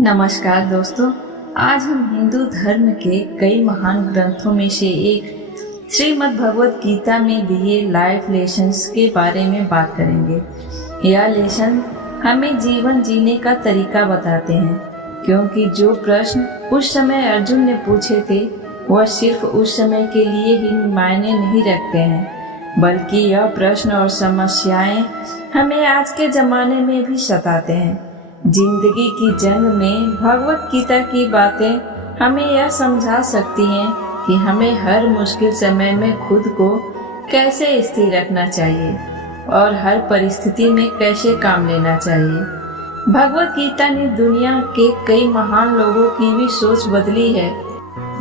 नमस्कार दोस्तों। आज हम हिंदू धर्म के कई महान ग्रंथों में से एक श्रीमद् भगवत गीता में दिए लाइफ लेसन्स के बारे में बात करेंगे। यह लेसन हमें जीवन जीने का तरीका बताते हैं, क्योंकि जो प्रश्न उस समय अर्जुन ने पूछे थे वह सिर्फ उस समय के लिए ही मायने नहीं रखते हैं, बल्कि यह प्रश्न और समस्याएं हमें आज के जमाने में भी सताते हैं। जिंदगी की जंग में भगवत गीता की बातें हमें यह समझा सकती हैं कि हमें हर मुश्किल समय में खुद को कैसे स्थिर रखना चाहिए और हर परिस्थिति में कैसे काम लेना चाहिए। भगवत गीता ने दुनिया के कई महान लोगों की भी सोच बदली है,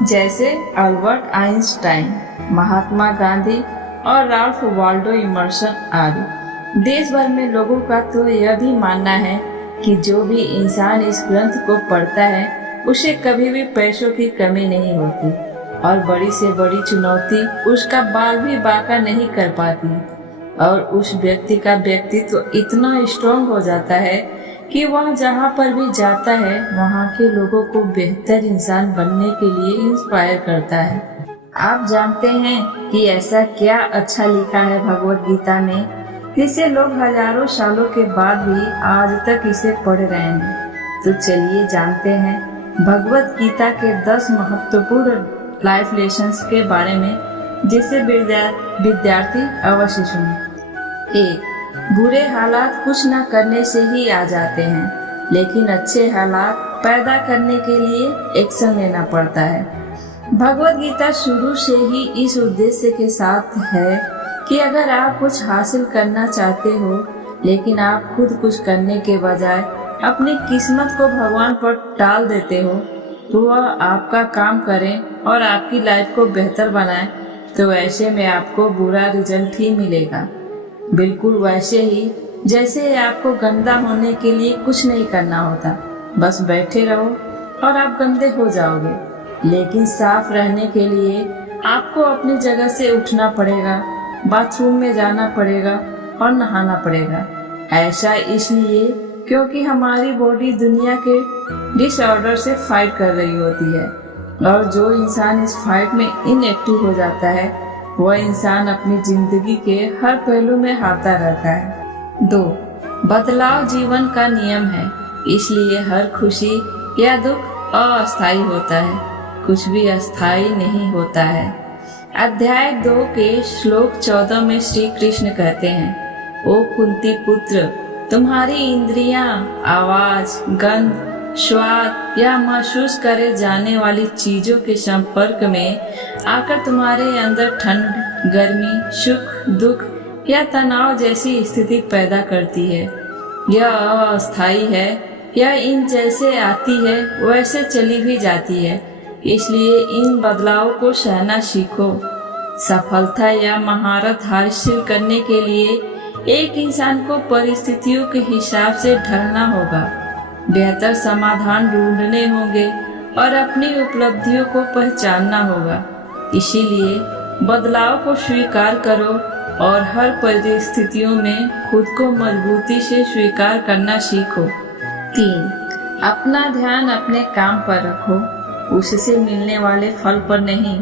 जैसे अल्बर्ट आइंस्टाइन, महात्मा गांधी और राल्फ वाल्डो इमर्सन आदि। देश भर में लोगों का तो यह भी मानना है कि जो भी इंसान इस ग्रंथ को पढ़ता है उसे कभी भी पैसों की कमी नहीं होती और बड़ी से बड़ी चुनौती उसका बाल भी बांका नहीं कर पाती, और उस व्यक्ति का व्यक्तित्व इतना स्ट्रांग हो जाता है कि वह जहाँ पर भी जाता है वहाँ के लोगों को बेहतर इंसान बनने के लिए इंस्पायर करता है। आप जानते हैं कि ऐसा क्या अच्छा लिखा है भगवत गीता में, जिसे लोग हजारों सालों के बाद भी आज तक इसे पढ़ रहे हैं। तो चलिए जानते हैं भगवत गीता के 10 महत्वपूर्ण लाइफ लेसन्स के बारे में, जिसे विद्यार्थी अवश्य सुने। 1. बुरे हालात कुछ न करने से ही आ जाते हैं, लेकिन अच्छे हालात पैदा करने के लिए एक्शन लेना पड़ता है। भगवत गीता शुरू से ही इस उद्देश्य के साथ है कि अगर आप कुछ हासिल करना चाहते हो लेकिन आप खुद कुछ करने के बजाय अपनी किस्मत को भगवान पर टाल देते हो, तो वह आपका काम करें और आपकी लाइफ को बेहतर बनाए, तो ऐसे में आपको बुरा रिजल्ट ही मिलेगा। बिल्कुल वैसे ही जैसे आपको गंदा होने के लिए कुछ नहीं करना होता, बस बैठे रहो और आप गंदे हो जाओगे। लेकिन साफ रहने के लिए आपको अपनी जगह से उठना पड़ेगा, बाथरूम में जाना पड़ेगा और नहाना पड़ेगा। ऐसा इसलिए क्योंकि हमारी बॉडी दुनिया के डिसऑर्डर से फाइट कर रही होती है, और जो इंसान इस फाइट में इनएक्टिव हो जाता है वह इंसान अपनी जिंदगी के हर पहलू में हारता रहता है। 2. बदलाव जीवन का नियम है, इसलिए हर खुशी या दुख अस्थायी होता है, कुछ भी अस्थायी नहीं होता है। अध्याय 2 के श्लोक 14 में श्री कृष्ण कहते हैं, ओ कुंती पुत्र, तुम्हारी इंद्रियां आवाज, गंध, स्वाद या महसूस करे जाने वाली चीजों के संपर्क में आकर तुम्हारे अंदर ठंड, गर्मी, सुख, दुख या तनाव जैसी स्थिति पैदा करती है। यह अस्थायी है, यह इन जैसे आती है वैसे चली भी जाती है, इसलिए इन बदलावों को सहना सीखो। सफलता या महारत हासिल करने के लिए एक इंसान को परिस्थितियों के हिसाब से ढलना होगा, बेहतर समाधान ढूंढने होंगे और अपनी उपलब्धियों को पहचानना होगा। इसीलिए बदलाव को स्वीकार करो और हर परिस्थितियों में खुद को मजबूती से स्वीकार करना सीखो। 3. अपना ध्यान अपने काम पर रखो, उससे मिलने वाले फल पर नहीं।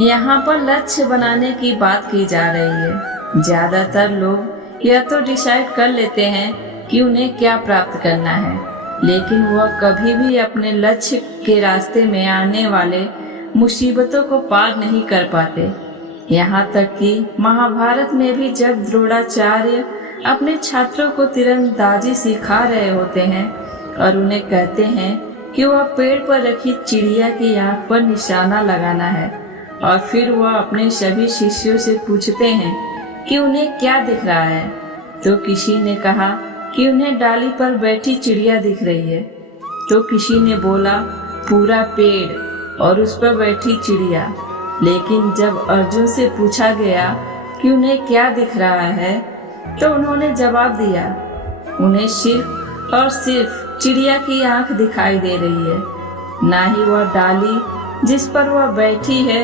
यहाँ पर लक्ष्य बनाने की बात की जा रही है। ज्यादातर लोग यह तो डिसाइड कर लेते हैं कि उन्हें क्या प्राप्त करना है, लेकिन वह कभी भी अपने लक्ष्य के रास्ते में आने वाले मुसीबतों को पार नहीं कर पाते। यहाँ तक कि महाभारत में भी जब द्रोणाचार्य अपने छात्रों को तीरंदाजी सिखा रहे होते हैं और उन्हें कहते हैं कि वह पेड़ पर रखी चिड़िया की आंख पर निशाना लगाना है, और फिर वह अपने सभी शिष्यों से पूछते हैं कि उन्हें क्या दिख रहा है, तो किसी ने कहा कि उन्हें डाली पर बैठी चिड़िया दिख रही है, तो किसी ने बोला पूरा पेड़ और उस पर बैठी चिड़िया। लेकिन जब अर्जुन से पूछा गया कि उन्हें क्या दिख रहा है, तो उन्होंने जवाब दिया, उन्हें सिर्फ और सिर्फ चिड़िया की आंख दिखाई दे रही है, ना ही वह डाली जिस पर वह बैठी है,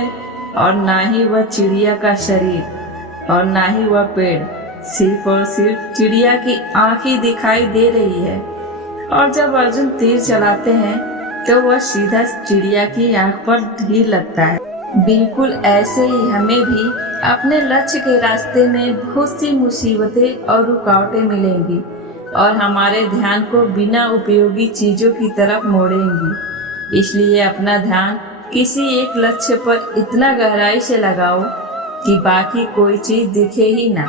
और ना ही वह चिड़िया का शरीर, और ना ही वह पेड़, सिर्फ और सिर्फ चिड़िया की आंख ही दिखाई दे रही है। और जब अर्जुन तीर चलाते हैं तो वह सीधा चिड़िया की आंख पर ढील लगता है। बिल्कुल ऐसे ही हमें भी अपने लक्ष्य के रास्ते में बहुत सी मुसीबतें और रुकावटें मिलेंगी और हमारे ध्यान को बिना उपयोगी चीजों की तरफ मोड़ेंगी। इसलिए अपना ध्यान किसी एक लक्ष्य पर इतना गहराई से लगाओ कि बाकी कोई चीज दिखे ही ना।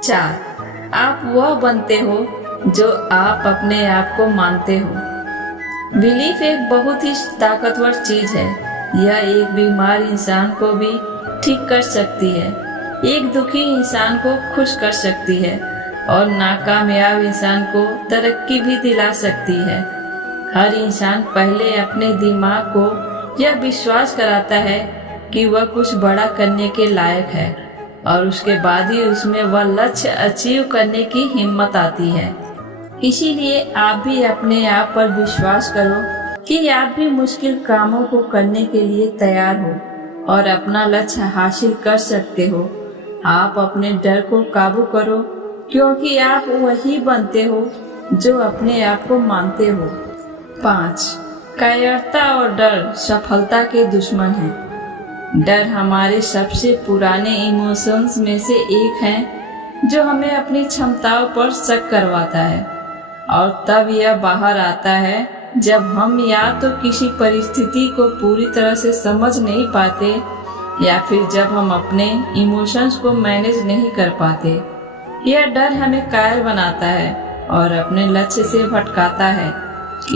4. आप वह बनते हो जो आप अपने आप को मानते हो। बिलीफ एक बहुत ही ताकतवर चीज है। यह एक बीमार इंसान को भी ठीक कर सकती है, एक दुखी इंसान को खुश कर सकती है और नाकामयाब इंसान को तरक्की भी दिला सकती है। हर इंसान पहले अपने दिमाग को यह विश्वास कराता है कि वह कुछ बड़ा करने के लायक है और उसके बाद ही उसमें वह लक्ष्य अचीव करने की हिम्मत आती है। इसीलिए आप भी अपने आप पर विश्वास करो कि आप भी मुश्किल कामों को करने के लिए तैयार हो और अपना लक्ष्य हासिल कर सकते हो। आप अपने डर को काबू करो क्योंकि आप वही बनते हो जो अपने आप को मानते हो। 5. कायरता और डर सफलता के दुश्मन हैं। डर हमारे सबसे पुराने इमोशंस में से एक है जो हमें अपनी क्षमताओं पर शक करवाता है और तब यह बाहर आता है जब हम या तो किसी परिस्थिति को पूरी तरह से समझ नहीं पाते या फिर जब हम अपने इमोशंस को मैनेज नहीं कर पाते। यह डर हमें कायर बनाता है और अपने लक्ष्य से भटकाता है।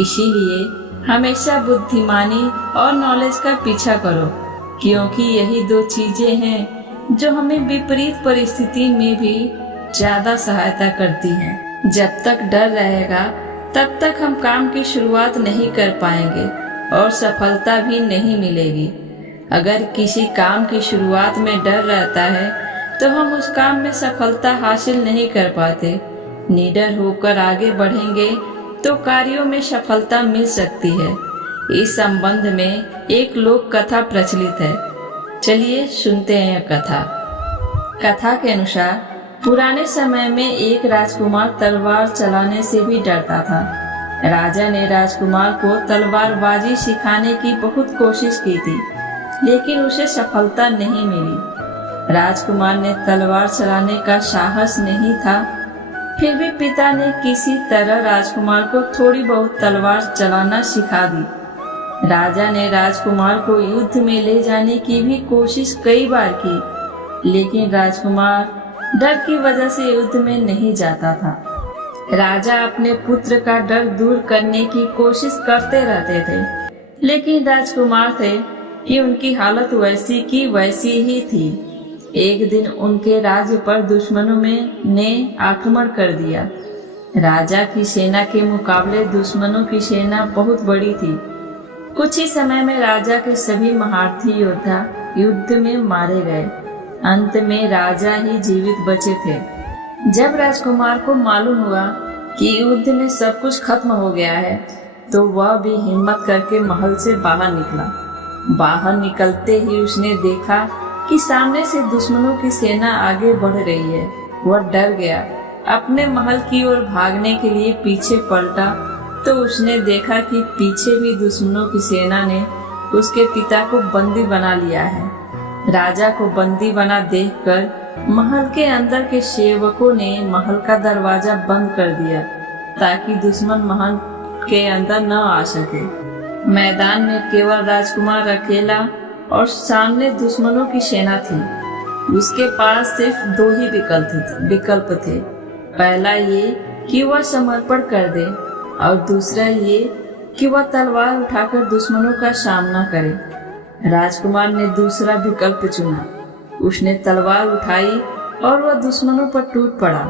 इसीलिए हमेशा बुद्धिमानी और नॉलेज का पीछा करो क्योंकि यही दो चीजें हैं जो हमें विपरीत परिस्थिति में भी ज्यादा सहायता करती हैं। जब तक डर रहेगा तब तक हम काम की शुरुआत नहीं कर पाएंगे और सफलता भी नहीं मिलेगी। अगर किसी काम की शुरुआत में डर रहता है तो हम उस काम में सफलता हासिल नहीं कर पाते। निडर होकर आगे बढ़ेंगे तो कार्यों में सफलता मिल सकती है। इस संबंध में एक लोक कथा प्रचलित है। चलिए सुनते हैं कथा। कथा के अनुसार पुराने समय में एक राजकुमार तलवार चलाने से भी डरता था। राजा ने राजकुमार को तलवारबाजी सिखाने की बहुत कोशिश की थी, लेकिन उसे सफलता नहीं मिली। राजकुमार ने तलवार चलाने का साहस नहीं था, फिर भी पिता ने किसी तरह राजकुमार को थोड़ी बहुत तलवार चलाना सिखा दी। राजा ने राजकुमार को युद्ध में ले जाने की भी कोशिश कई बार की, लेकिन राजकुमार डर की वजह से युद्ध में नहीं जाता था। राजा अपने पुत्र का डर दूर करने की कोशिश करते रहते थे, लेकिन राजकुमार थे कि उनकी हालत वैसी की वैसी ही थी। एक दिन उनके राज्य पर दुश्मनों ने आक्रमण कर दिया। राजा की सेना के मुकाबले दुश्मनों की सेना बहुत बड़ी थी। कुछ ही समय में राजा के सभी महारथी योद्धा युद्ध में मारे गए। अंत में राजा ही जीवित बचे थे। जब राजकुमार को मालूम हुआ कि युद्ध में सब कुछ खत्म हो गया है तो वह भी हिम्मत करके महल से बाहर निकला। बाहर निकलते ही उसने देखा कि सामने से दुश्मनों की सेना आगे बढ़ रही है। वह डर गया। अपने महल की ओर भागने के लिए पीछे पलटा तो उसने देखा कि पीछे भी दुश्मनों की सेना ने उसके पिता को बंदी बना लिया है। राजा को बंदी बना देखकर महल के अंदर के सेवकों ने महल का दरवाजा बंद कर दिया ताकि दुश्मन महल के अंदर न आ सके। मैदान में केवल राजकुमार अकेला और सामने दुश्मनों की सेना थी। उसके पास सिर्फ 2 ही विकल्प थे। पहला ये कि वह समर्पण कर दे और दूसरा ये कि वह तलवार उठाकर दुश्मनों का सामना करे। राजकुमार ने दूसरा विकल्प चुना। उसने तलवार उठाई और वह दुश्मनों पर टूट पड़ा।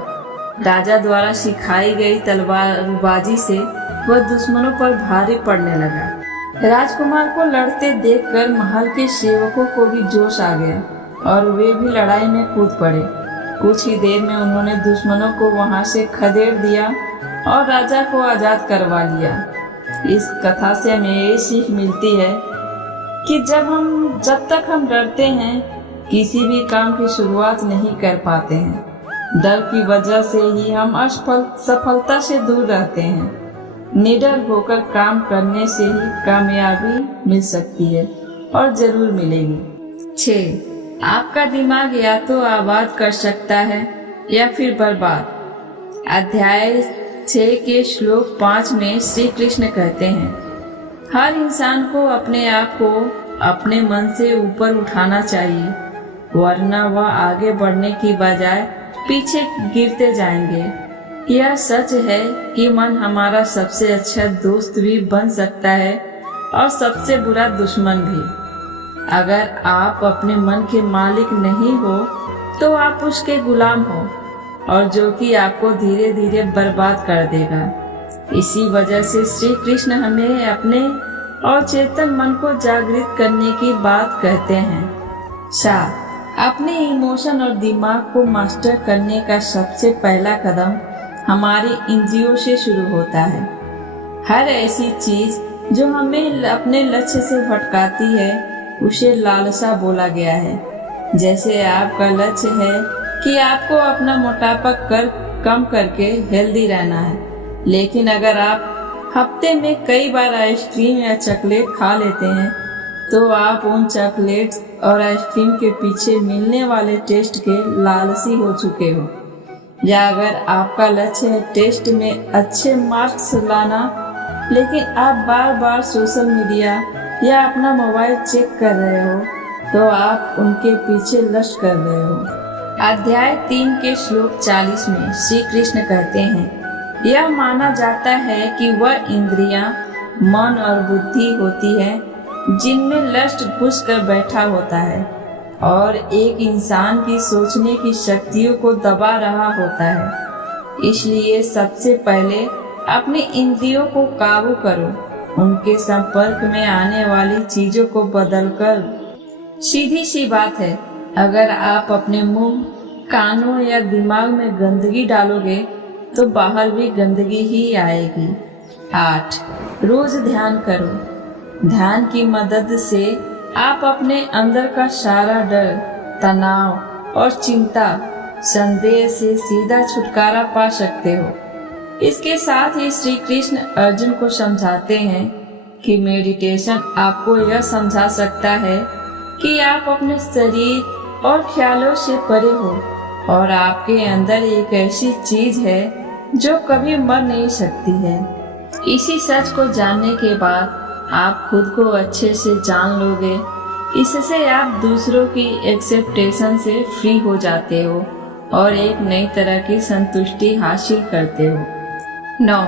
राजा द्वारा सिखाई गई तलवारबाजी से वह दुश्मनों पर भारी पड़ने लगा। राजकुमार को लड़ते देखकर महल के सेवकों को भी जोश आ गया और वे भी लड़ाई में कूद पड़े। कुछ ही देर में उन्होंने दुश्मनों को वहां से खदेड़ दिया और राजा को आजाद करवा लिया। इस कथा से हमें ये सीख मिलती है कि जब तक हम डरते हैं किसी भी काम की शुरुआत नहीं कर पाते हैं। डर की वजह से ही हम सफलता से दूर रहते हैं। निडर होकर काम करने से ही कामयाबी मिल सकती है और जरूर मिलेगी। 6. आपका दिमाग या तो आबाद कर सकता है या फिर बर्बाद। अध्याय 6 के श्लोक 5 में श्री कृष्ण कहते हैं, हर इंसान को अपने आप को अपने मन से ऊपर उठाना चाहिए, वरना वह आगे बढ़ने की बजाय पीछे गिरते जाएंगे। यह सच है कि मन हमारा सबसे अच्छा दोस्त भी बन सकता है और सबसे बुरा दुश्मन भी। अगर आप अपने मन के मालिक नहीं हो तो आप उसके गुलाम हो, और जो कि आपको धीरे धीरे बर्बाद कर देगा। इसी वजह से श्री कृष्ण हमें अपने अवचेतन मन को जागृत करने की बात कहते हैं। 7. अपने इमोशन और दिमाग को मास्टर करने का सबसे पहला कदम हमारी इंद्रियों से शुरू होता है। हर ऐसी चीज जो हमें अपने लक्ष्य से भटकाती है उसे लालसा बोला गया है। जैसे आपका लक्ष्य है कि आपको अपना मोटापा कम करके हेल्दी रहना है, लेकिन अगर आप हफ्ते में कई बार आइसक्रीम या चॉकलेट खा लेते हैं तो आप उन चॉकलेट और आइसक्रीम के पीछे मिलने वाले टेस्ट के लालची हो चुके हो। या अगर आपका लक्ष्य है टेस्ट में अच्छे मार्क्स लाना, लेकिन आप बार बार सोशल मीडिया या अपना मोबाइल चेक कर रहे हो तो आप उनके पीछे लस्ट कर रहे हो। अध्याय 3 के श्लोक 40 में श्री कृष्ण कहते हैं, यह माना जाता है कि वह इंद्रियां, मन और बुद्धि होती है जिनमें लस्ट घुस कर बैठा होता है और एक इंसान की सोचने की शक्तियों को दबा रहा होता है। इसलिए सबसे पहले अपनी इंद्रियों को काबू करो, उनके संपर्क में आने वाली चीजों को बदलकर। सीधी सी बात है, अगर आप अपने मुंह, कानों या दिमाग में गंदगी डालोगे तो बाहर भी गंदगी ही आएगी। 8. रोज ध्यान करो। ध्यान की मदद से आप अपने अंदर का सारा डर, तनाव और चिंता, संदेह से सीधा छुटकारा पा सकते हो। इसके साथ ही श्री कृष्ण अर्जुन को समझाते हैं कि मेडिटेशन आपको यह समझा सकता है कि आप अपने शरीर और ख्यालों से परे हो और आपके अंदर एक ऐसी चीज है जो कभी मर नहीं सकती है। इसी सच को जानने के बाद आप खुद को अच्छे से जान लोगे। इससे आप दूसरों की एक्सेप्टेशन से फ्री हो जाते हो और एक नई तरह की संतुष्टि हासिल करते हो। 9.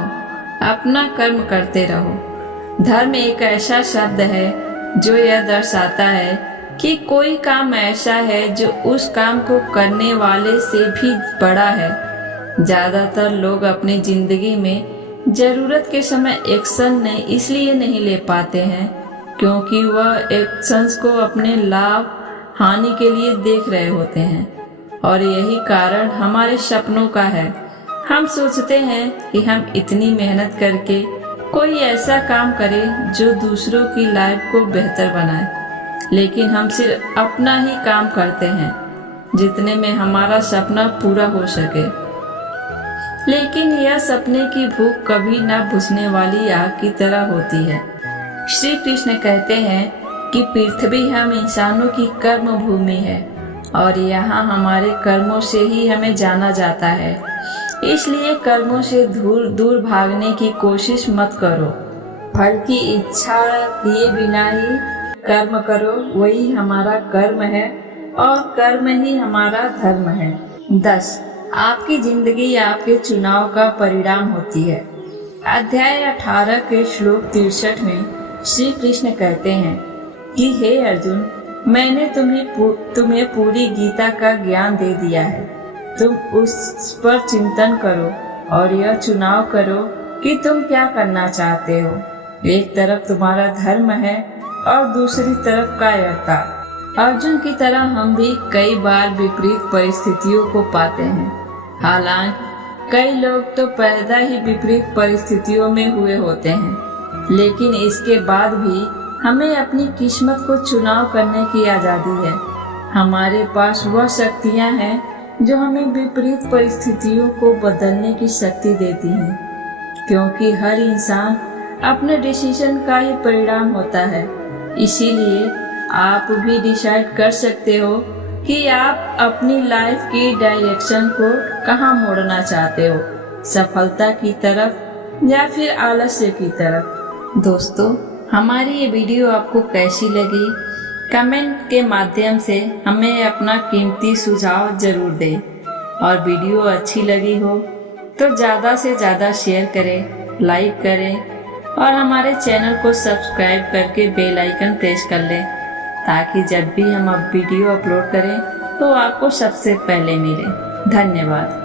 अपना कर्म करते रहो। धर्म एक ऐसा शब्द है जो यह दर्शाता है कि कोई काम ऐसा है जो उस काम को करने वाले से भी बड़ा है। ज्यादातर लोग अपनी जिंदगी में जरूरत के समय एक्शन इसलिए नहीं ले पाते हैं क्योंकि वह एक्शंस को अपने लाभ हानि के लिए देख रहे होते हैं, और यही कारण हमारे सपनों का है। हम सोचते हैं कि हम इतनी मेहनत करके कोई ऐसा काम करें जो दूसरों की लाइफ को बेहतर बनाए, लेकिन हम सिर्फ अपना ही काम करते हैं जितने में हमारा सपना पूरा हो सके। लेकिन यह सपने की भूख कभी न बुझने वाली आग की तरह होती है। श्री कृष्ण कहते हैं कि पृथ्वी हम इंसानों की कर्म भूमि है और यहाँ हमारे कर्मों से ही हमें जाना जाता है। इसलिए कर्मों से दूर दूर भागने की कोशिश मत करो। फल की इच्छा किए बिना ही कर्म करो, वही हमारा कर्म है और कर्म ही हमारा धर्म है। 10. आपकी जिंदगी आपके चुनाव का परिणाम होती है। अध्याय 18 के श्लोक 63 में श्री कृष्ण कहते हैं कि हे अर्जुन, मैंने तुम्हें पूरी गीता का ज्ञान दे दिया है। तुम उस पर चिंतन करो और यह चुनाव करो कि तुम क्या करना चाहते हो। एक तरफ तुम्हारा धर्म है और दूसरी तरफ कायरता। अर्जुन की तरह हम भी कई बार विपरीत परिस्थितियों को पाते हैं। हालांकि कई लोग तो पैदा ही विपरीत परिस्थितियों में हुए होते हैं, लेकिन इसके बाद भी हमें अपनी किस्मत को चुनाव करने की आजादी है। हमारे पास वह शक्तियां हैं जो हमें विपरीत परिस्थितियों को बदलने की शक्ति देती हैं। क्योंकि हर इंसान अपने डिसीजन का ही परिणाम होता है। इसीलिए आप भी डिसाइड कर सकते हो कि आप अपनी लाइफ की डायरेक्शन को कहाँ मोड़ना चाहते हो, सफलता की तरफ या फिर आलस्य की तरफ। दोस्तों, हमारी ये वीडियो आपको कैसी लगी, कमेंट के माध्यम से हमें अपना कीमती सुझाव जरूर दें। और वीडियो अच्छी लगी हो तो ज़्यादा से ज़्यादा शेयर करें, लाइक करें और हमारे चैनल को सब्सक्राइब करके बेल आइकन प्रेस कर लें, ताकि जब भी हम अब वीडियो अपलोड करें तो आपको सबसे पहले मिले। धन्यवाद।